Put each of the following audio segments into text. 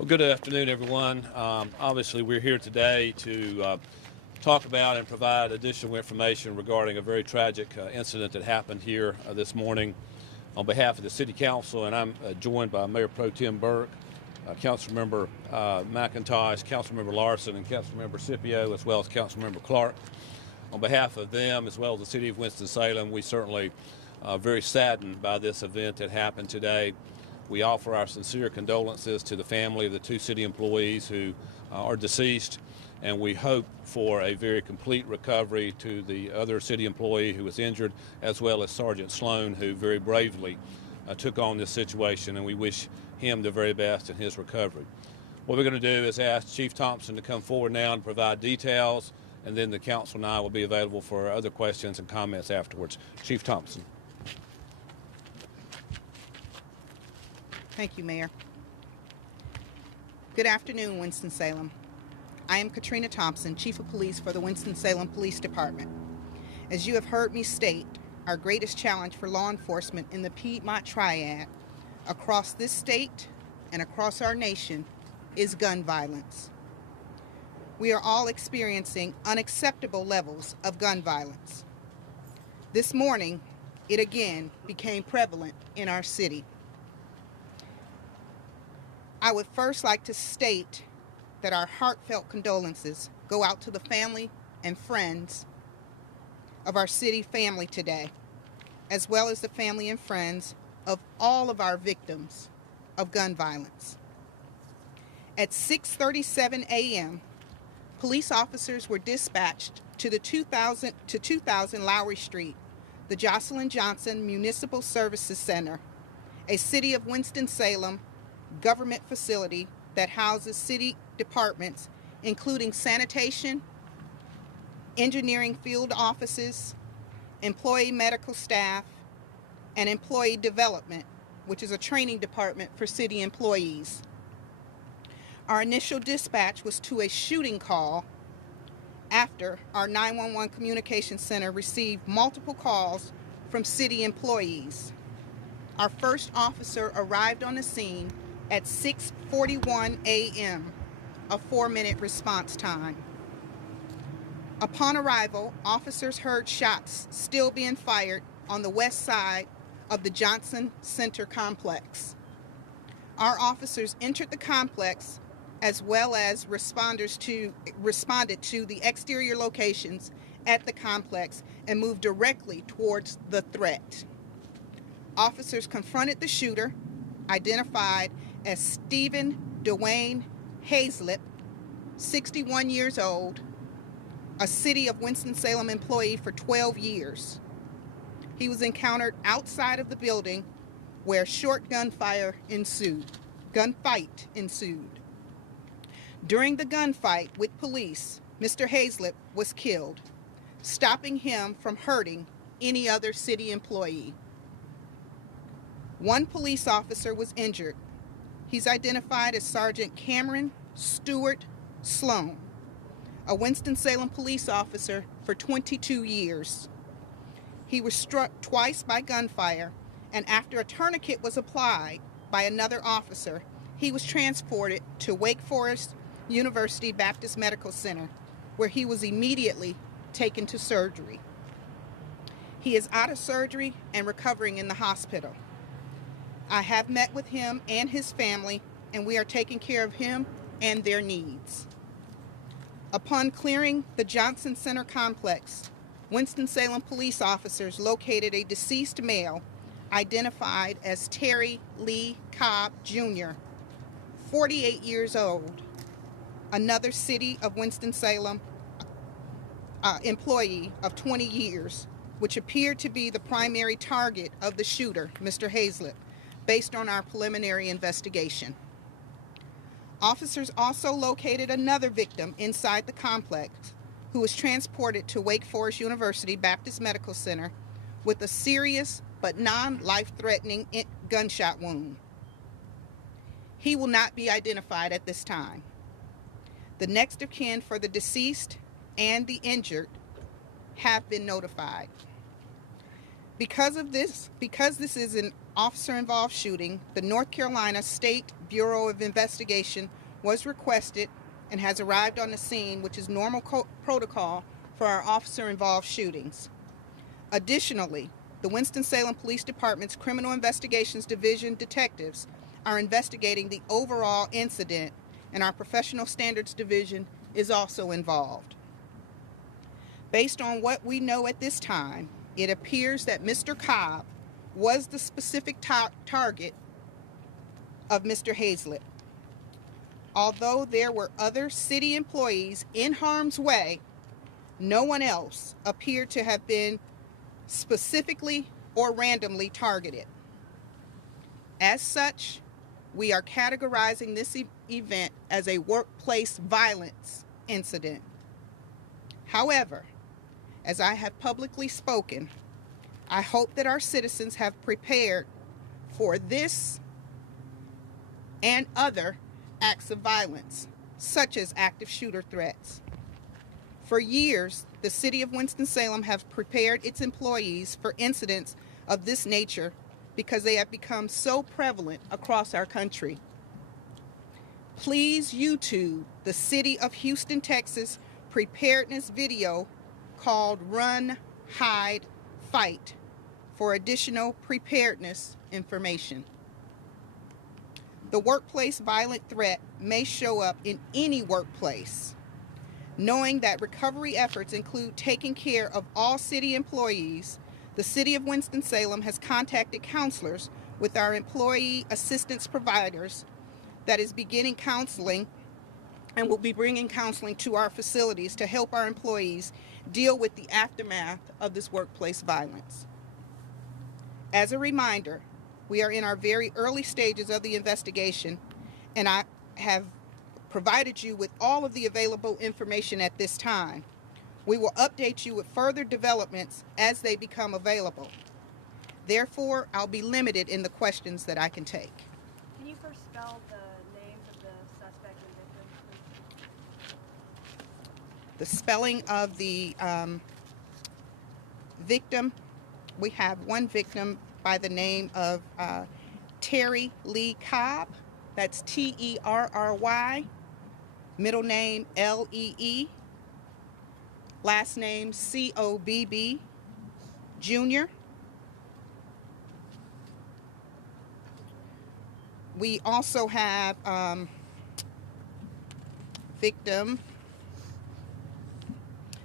Well, good afternoon, everyone. Obviously, we're here today to talk about and provide additional information regarding a very tragic incident that happened here this morning on behalf of the City Council, and I'm joined by Mayor Pro Tem Burke, Councilmember McIntosh, Councilmember Larson, and Councilmember Scipio, as well as Councilmember Clark. On behalf of them, as well as the City of Winston-Salem, we certainly are very saddened by this event that happened today. We offer our sincere condolences to the family of the two city employees who are deceased, and we hope for a very complete recovery to the other city employee who was injured, as well as Sergeant Sloan, who very bravely took on this situation, and we wish him the very best in his recovery. What we're going to do is ask Chief Thompson to come forward now and provide details, and then the council and I will be available for other questions and comments afterwards. Chief Thompson. Thank you, Mayor. Good afternoon, Winston-Salem. I am Katrina Thompson, Chief of Police for the Winston-Salem Police Department. As you have heard me state, our greatest challenge for law enforcement in the Piedmont Triad, across this state and across our nation, is gun violence. We are all experiencing unacceptable levels of gun violence. This morning, it again became prevalent in our city. I would first like to state that our heartfelt condolences go out to the family and friends of our city family today, as well as the family and friends of all of our victims of gun violence. At 6:37 a.m., police officers were dispatched to the 2000 Lowry Street, the Jocelyn Johnson Municipal Services Center, a City of Winston-Salem government facility that houses city departments including sanitation, engineering field offices, employee medical staff, and employee development, which is a training department for city employees. Our initial dispatch was to a shooting call after our 911 communication center received multiple calls from city employees. Our first officer arrived on the scene at 6:41 a.m., a 4-minute response time. Upon arrival, officers heard shots still being fired on the west side of the Johnson Center complex. Our officers entered the complex as well as responded to the exterior locations at the complex and moved directly towards the threat. Officers confronted the shooter, identified as Stephen Dwayne Hazlip, 61 years old, a City of Winston-Salem employee for 12 years. He was encountered outside of the building where short gunfight ensued. During the gunfight with police, Mr. Hazlip was killed, stopping him from hurting any other city employee. One police officer was injured. He's identified as Sergeant Cameron Stewart Sloan, a Winston-Salem police officer for 22 years. He was struck twice by gunfire, and after a tourniquet was applied by another officer, he was transported to Wake Forest University Baptist Medical Center, where he was immediately taken to surgery. He is out of surgery and recovering in the hospital. I have met with him and his family, and we are taking care of him and their needs. Upon clearing the Johnson Center complex, Winston-Salem police officers located a deceased male identified as Terry Lee Cobb Jr., 48 years old, another City of Winston-Salem employee of 20 years, which appeared to be the primary target of the shooter, Mr. Hazlip, based on our preliminary investigation. Officers also located another victim inside the complex who was transported to Wake Forest University Baptist Medical Center with a serious but non-life-threatening gunshot wound. He will not be identified at this time. The next of kin for the deceased and the injured have been notified. Because this is an officer-involved shooting, the North Carolina State Bureau of Investigation was requested and has arrived on the scene, which is normal protocol for our officer-involved shootings. Additionally, the Winston-Salem Police Department's Criminal Investigations Division detectives are investigating the overall incident, and our Professional Standards Division is also involved. Based on what we know at this time, it appears that Mr. Cobb was the specific target of Mr. Hazlett. Although there were other city employees in harm's way, no one else appeared to have been specifically or randomly targeted. As such, we are categorizing this event as a workplace violence incident. However, as I have publicly spoken, I hope that our citizens have prepared for this and other acts of violence, such as active shooter threats. For years, the city of Winston-Salem have prepared its employees for incidents of this nature because they have become so prevalent across our country. Please YouTube the City of Houston, Texas preparedness video called Run, Hide, Fight for additional preparedness information. The workplace violent threat may show up in any workplace. Knowing that recovery efforts include taking care of all city employees, the City of Winston-Salem has contacted counselors with our employee assistance providers that is beginning counseling and will be bringing counseling to our facilities to help our employees deal with the aftermath of this workplace violence. As a reminder, we are in our very early stages of the investigation, and I have provided you with all of the available information at this time. We will update you with further developments as they become available. Therefore, I'll be limited in the questions that I can take. Can you first spell the names of the suspect and victim, please? The spelling of the victim, we have one victim by the name of Terry Lee Cobb. That's Terry, middle name Lee, last name Cobb, Jr. We also have victim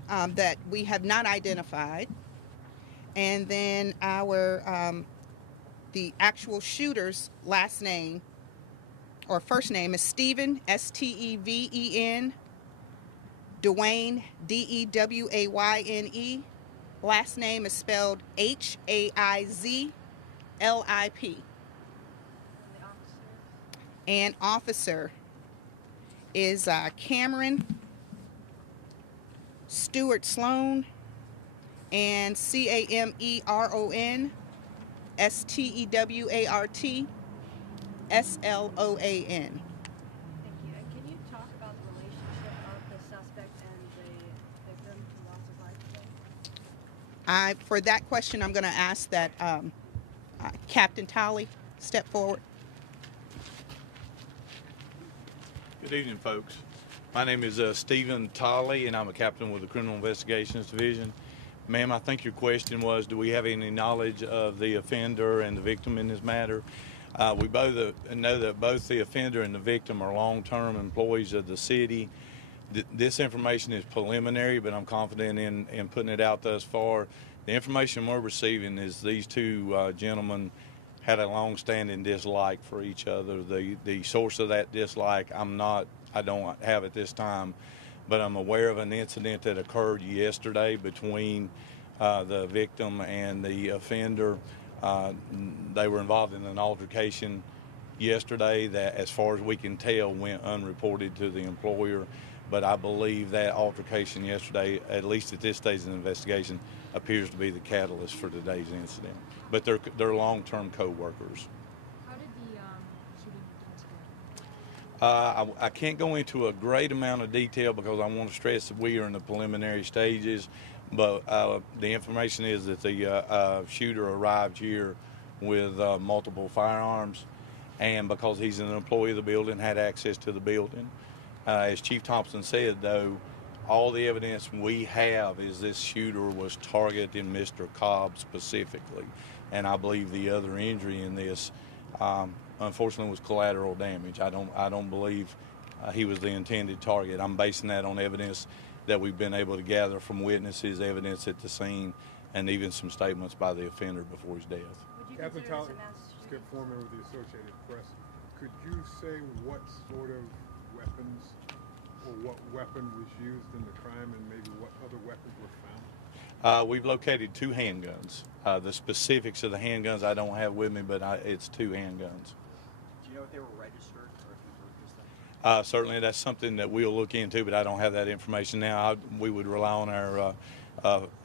that we have not identified, and then our the actual shooter's last name or first name is Stephen, Steven, Dwayne, Dewayne. Last name is spelled Haizlip. And officer is Cameron Stewart Sloan, and Cameron Stewart Sloan. Thank you. And can you talk about the relationship of the suspect and the victim who lost his life today? For that question, I'm going to ask that Captain Tolley step forward. Good evening, folks. My name is Stephen Tolley, and I'm a captain with the Criminal Investigations Division. Ma'am, I think your question was, do we have any knowledge of the offender and the victim in this matter? We both know that both the offender and the victim are long-term employees of the city. This information is preliminary, but I'm confident in putting it out thus far. The information we're receiving is these two gentlemen had a long-standing dislike for each other. The source of that dislike, I don't have at this time, but I'm aware of an incident that occurred yesterday between the victim and the offender. They were involved in an altercation yesterday that, as far as we can tell, went unreported to the employer. But I believe that altercation yesterday, at least at this stage of the investigation, appears to be the catalyst for today's incident. But they're long-term co-workers. How did the shooting begin today? I can't go into a great amount of detail because I want to stress that we are in the preliminary stages. But the information is that the shooter arrived here with multiple firearms, and because he's an employee of the building, had access to the building. As Chief Thompson said, though, all the evidence we have is this shooter was targeting Mr. Cobb specifically, and I believe the other injury in this, unfortunately, was collateral damage. I don't believe he was the intended target. I'm basing that on evidence that we've been able to gather from witnesses, evidence at the scene, and even some statements by the offender before his death. Would you Captain consider this Tyler, a mass shooting? Skip Foreman with the Associated Press. Could you say what sort of weapons or what weapon was used in the crime and maybe what other weapons were found? We've located 2 handguns. The specifics of the handguns I don't have with me, but it's 2 handguns. Do you know if they were registered or if you purchased them? Certainly that's something that we'll look into, but I don't have that information now. We would rely on our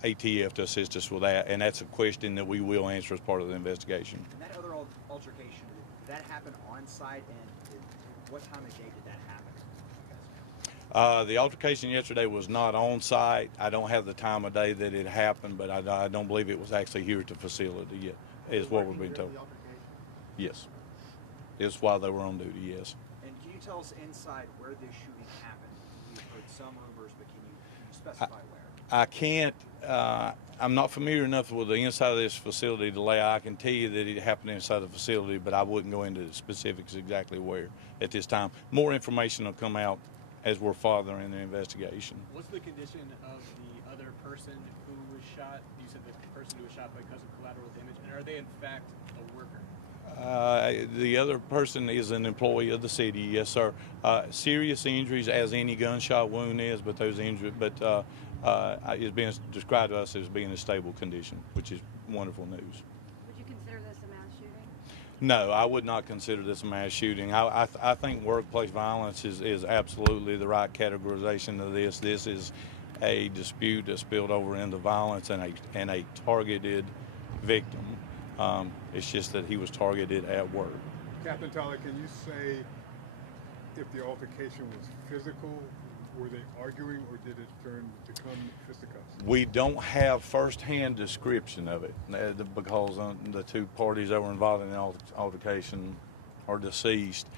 ATF to assist us with that, and that's a question that we will answer as part of the investigation. And that other altercation, did that happen on site, and what time of day did that happen? The altercation yesterday was not on site. I don't have the time of day that it happened, but I don't believe it was actually here at the facility yet, is what we're being told. Yes. It's while they were on duty, yes. And can you tell us inside where this shooting happened? We've heard some rumors, but can you specify where? I can't, I'm not familiar enough with the inside of this facility to lay. I can tell you that it happened inside the facility, but I wouldn't go into the specifics exactly where at this time. More information will come out as we're furthering the investigation. What's the condition of the other person who was shot? You said the person who was shot because of collateral damage. And are they in fact a worker? The other person is an employee of the city, yes, sir. Serious injuries, as any gunshot wound is, but those injuries, is being described to us as being in a stable condition, which is wonderful news. Would you consider this a mass shooting? No, I would not consider this a mass shooting. I think workplace violence is absolutely the right categorization of this. This is a dispute that spilled over into violence and a targeted victim. It's just that he was targeted at work. Captain Tyler, can you say if the altercation was physical? Were they arguing, or did it become fisticuffs? We don't have first-hand description of it because the 2 parties that were involved in the altercation are deceased.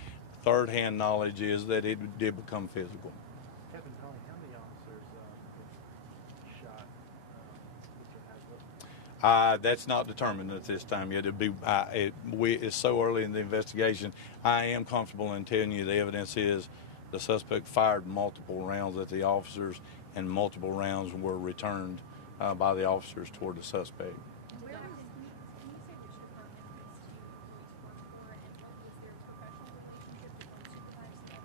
Third-hand knowledge is that it did become physical. Captain Tony, how many officers shot Mr. Hazlitt? That's not determined at this time yet. It's so early in the investigation. I am comfortable in telling you the evidence is the suspect fired multiple rounds at the officers, and multiple rounds were returned by the officers toward the suspect. Where was, can you say which department these 2 employees work for, and what was their professional relationship with one supervisor?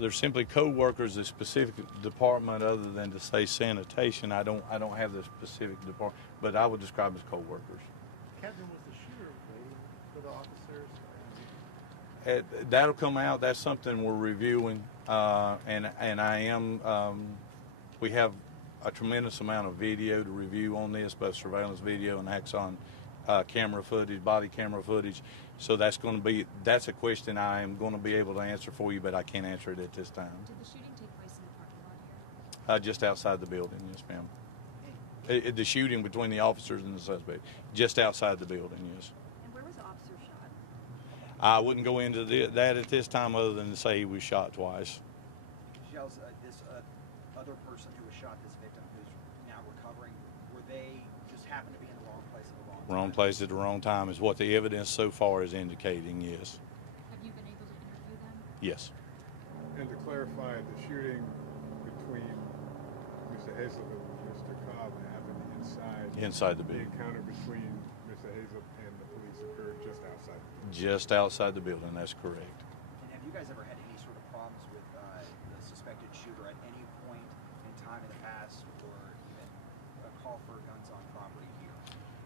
They're simply co-workers. A specific department other than to say sanitation, I don't have the specific department, but I would describe as co-workers. Captain, was the shooter waiting for the officers? That'll come out. That's something we're reviewing, and I am. We have a tremendous amount of video to review on this, both surveillance video and Axon camera footage, body camera footage. So that's a question I am going to be able to answer for you, but I can't answer it at this time. Did the shooting take place in the parking lot here? Just outside the building, yes, ma'am. The shooting between the officers and the suspect, just outside the building, yes. And where was the officer shot? I wouldn't go into that at this time other than to say he was shot twice. Shells, this other person who was shot, this victim who's now recovering, were they just happened to be in the wrong place at the wrong time? Wrong place at the wrong time is what the evidence so far is indicating, yes. Have you been able to interview them? Yes. And to clarify, the shooting between Mr. Hazlitt and Mr. Cobb happened Inside the The building. encounter between Mr. Hazlitt and the police occurred just outside the building. Just outside the building, that's correct. And have you guys ever had any sort of problems with the suspected shooter at any point in time in the past, or even a call for guns on property here?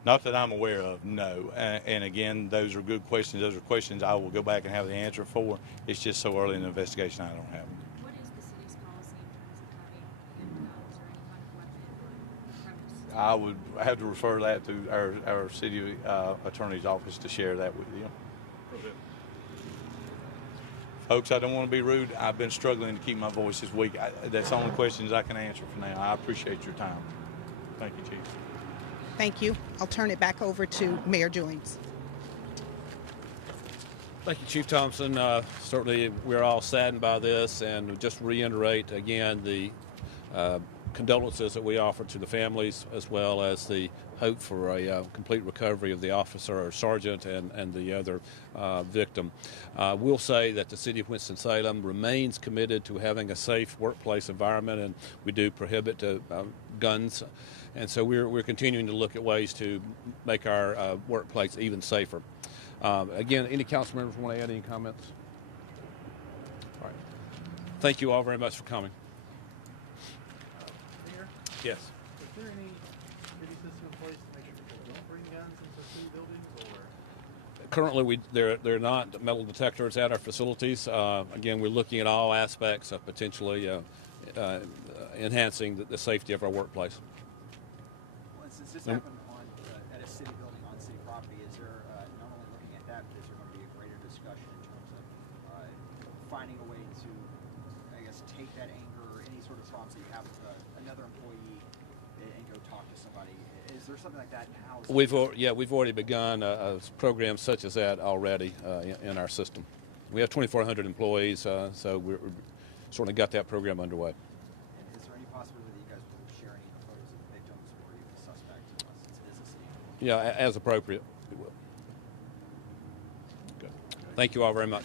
Not that I'm aware of, no. And again, those are good questions. Those are questions I will go back and have the answer for. It's just so early in the investigation, I don't have them. What is the city's policy in terms of having handguns or any kind of weapon on premise? I would have to refer that to our city attorney's office to share that with you. Folks, I don't want to be rude. I've been struggling to keep my voice this week. That's the only questions I can answer for now. I appreciate your time. Thank you, Chief. Thank you. I'll turn it back over to Mayor Joines. Thank you, Chief Thompson. Certainly, we're all saddened by this, and just reiterate again the condolences that we offer to the families, as well as the hope for a complete recovery of the officer or sergeant and the other victim. We'll say that the City of Winston-Salem remains committed to having a safe workplace environment, and we do prohibit guns. And so we're continuing to look at ways to make our workplace even safer. Again, any council members want to add any comments? All right. Thank you all very much for coming. Mayor, Yes. is there any security system in place to make sure people don't bring guns into city buildings, or? Currently, there are not metal detectors at our facilities. Again, we're looking at all aspects of potentially enhancing the safety of our workplace. Well, since this happened at a city building on city property, is there, not only looking at that, but is there going to be a greater discussion in terms of finding a way to, I guess, take that anger or any sort of problems that you have with another employee and go talk to somebody? Is there something like that now? We've already begun a program such as that already in our system. We have 2,400 employees, so we're certainly got that program underway. And is there any possibility that you guys will share any of the photos of the victims or even the suspect since it is a city? Yeah, as appropriate, we will. Good. Thank you all very much.